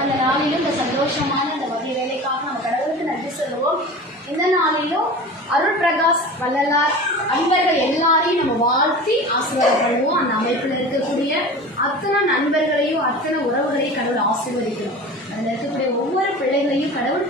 அந்த நாளிலும் இந்த சந்தோஷமான அந்த வகை வேலைக்காக நம்ம கடவுளுக்கு நன்றி சொல்லுவோம். இந்த நாளிலும் அருள் பிரகாஷ் வள்ளலார் அன்பர்கள் எல்லாரையும் நம்ம வாழ்த்தி ஆசீர்வாதப்படுவோம். அந்த அமைப்பில் இருக்கக்கூடிய அத்தனை நண்பர்களையும் அத்தனை உறவுகளையும் கடவுள் ஆசீர்வதிக்கணும். அதில் இருக்கக்கூடிய ஒவ்வொரு பிள்ளைகளையும் கடவுள்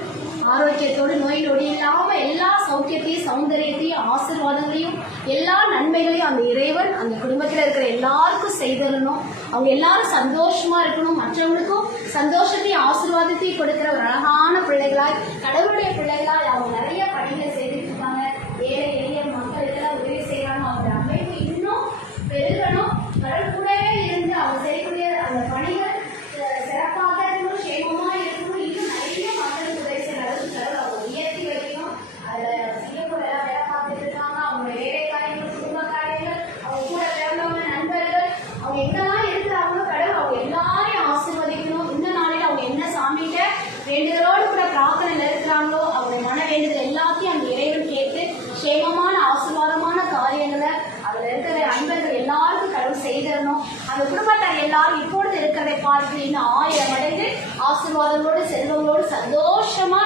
ஆரோக்கியத்தோடு நோய் நொடி இல்லாமல் எல்லா சௌக்கியத்தையும் சௌந்தரியத்தையும் ஆசீர்வாதங்களையும் எல்லா நன்மைகளையும் அந்த இறைவன் அந்த குடும்பத்தில் இருக்கிற எல்லாருக்கும் செய்திடணும். அவங்க எல்லாரும் சந்தோஷமா இருக்கணும். மற்றவங்களுக்கும் சந்தோஷத்தையும் ஆசிர்வாதத்தையும் கொடுக்கிற ஒரு அழகான பிள்ளைகளாய் கடவுளுடைய பிள்ளைகளாய் அவங்க நிறைய பணிகளை செய்துட்டு இருக்காங்க ஏழை எளிய மக்களுக்கெல்லாம் உதவி செய்யறாங்க அவங்க அமைப்பு இன்னும் பெருகணும் கடவுள் கூடவே இருந்து அவங்க செய்யக்கூடிய அந்த பணிகள் அஹ், சிறப்பாக இருக்கணும் சேமமா இருக்கணும் இன்னும் நிறைய மக்களுக்கு உதவி செய்யற அளவுக்கு கடவுள் அவங்க உயர்த்தி வைக்கணும் அதுல சிங்கப்பூர் எல்லாம் வேலை பார்த்துட்டு இருக்காங்க அவங்க வேலை காரியங்கள் குடும்ப காரியங்கள் அவங்க கூட பிறந்தவங்க நண்பர்கள் அவங்க எங்கெல்லாம் இருக்கிறாங்களோ கடவுள் அவங்க எல்லாரையும் ஆசீர்வதிக்கணும் இந்த நாளில் அவங்க என்ன சாமிகிட்ட வேண்டுதலோடு கூட பிரார்த்தனையில் இருக்கிறாங்களோ அவங்க மன வேண்டுதல் எல்லாத்தையும் அந்த இறைவன் கேட்டு சேமமான ஆசீர்வாதமான காரியங்களை அதுல இருக்கிற அன்பர்கள் எல்லாருக்கும் கடவுள் செய்திடணும் அந்த குடும்பத்தார் எல்லாரும் இப்பொழுது இருக்கிறதை பார்த்து இன்னும் ஆயிரம் மடங்கு ஆசீர்வாதங்களோடு செல்வங்களோடு சந்தோஷமா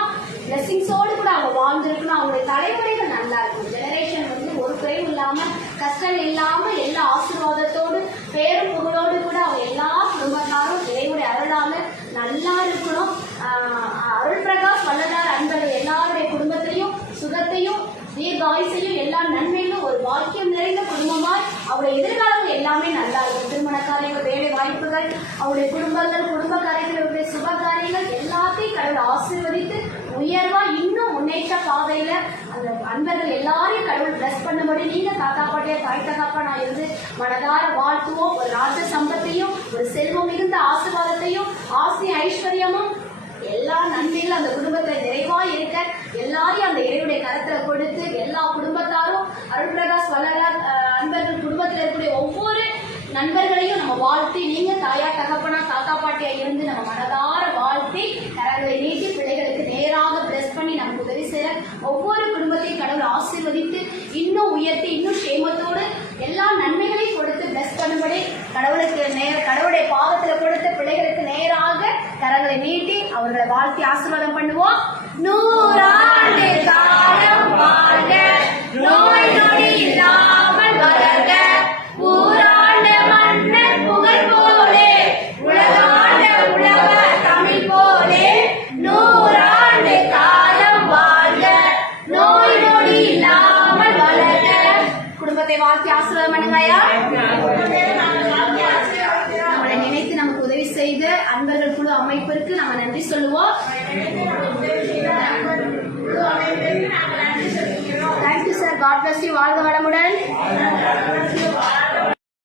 பிளஸிங்ஸோடு கூட அவங்க வாழ்ந்துருக்கணும். அவங்களுடைய தலைமுறைகள் நல்லா இருக்கும். ஜெனரேஷன் வந்து ஒரு குறையும் இல்லாம கஷ்டம் இல்லாம எல்லா ஆசீர்வாதத்தோடு பேரும் புகழோடு கூட அவங்க எல்லா குடும்பத்தாரும் இறைவனுடைய அருளால நல்லா இருக்கணும். அருள் பிரகாஷ் வல்லதார் அன்பர் எல்லாருடைய குடும்பத்திலையும் சுகத்தையும் தீர்காயுசையும் எல்லா நன்மையிலும் ஒரு வாக்கியம் நிறைந்த குடும்பமாய் அவருடைய எதிர்காலம் எல்லாமே நல்லா இருக்கும் வேலை அவருடைய குடும்பங்கள் குடும்ப காரியங்கள் சுப காரியங்கள் எல்லாத்தையும் கடவுள் ஆசீர்வதித்து உயர்வா இன்னும் முன்னேற்ற பாதையில அந்த அன்பர்கள் எல்லாரையும் கடவுள் பிளஸ் பண்ணும்படி நீங்க தாத்தா பாட்டியா தாய் தகாப்பா நான் இருந்து மனதார வாழ்த்துவோம். ஒரு ராஜ சம்பத்தையும் ஒரு செல்வம் மிகுந்த ஆசீர்வாதத்தை ஆசி ஐஸ்வர்யமும் எல்லா நன்மைகளும் அந்த குடும்பத்துல நிறைவா இருக்க எல்லாரையும் அந்த இறைவனுடைய கரத்துல கொடுத்து எல்லா குடும்பத்தாரும் அருள்பிரகாஷ் வளரார் அன்பர்கள் குடும்பத்துல இருக்கக்கூடிய ஒவ்வொரு நண்பர்களையும் நம்ம வாழ்த்தி நீங்க தாயா தகப்பனா தாத்தா பாட்டியா இருந்து நம்ம மனதார வாழ்த்தி கரங்களை நீட்டி பிள்ளைகளுக்கு நேராக பிளஸ் பண்ணி நமக்கு உதவி செய்ய ஒவ்வொரு குடும்பத்தையும் கடவுள் ஆசீர்வதித்து இன்னும் உயர்த்தி இன்னும் சேமத்தோடு எல்லா நன்மைகளையும் கொடுத்து பிளஸ் பண்ணும்படி கடவுளுக்கு நேர கடவுளுடைய பாதத்துல கொடுத்து பிள்ளைகளுக்கு நேராக கரங்களை நீட்டி அவர்களை வாழ்த்தி ஆசீர்வாதம் பண்ணுவோம். நூறாண்டு குடும்பத்தை வாழ்த்தி ஆசீர்வாதம் பண்ணுங்கய்யா. நம்மளை நினைத்து நமக்கு உதவி செய்த அன்பர்கள் குழு அமைப்பிற்கு நம்ம நன்றி சொல்லுவோம். Thank you sir god bless you வாழ்க வளமுடன்.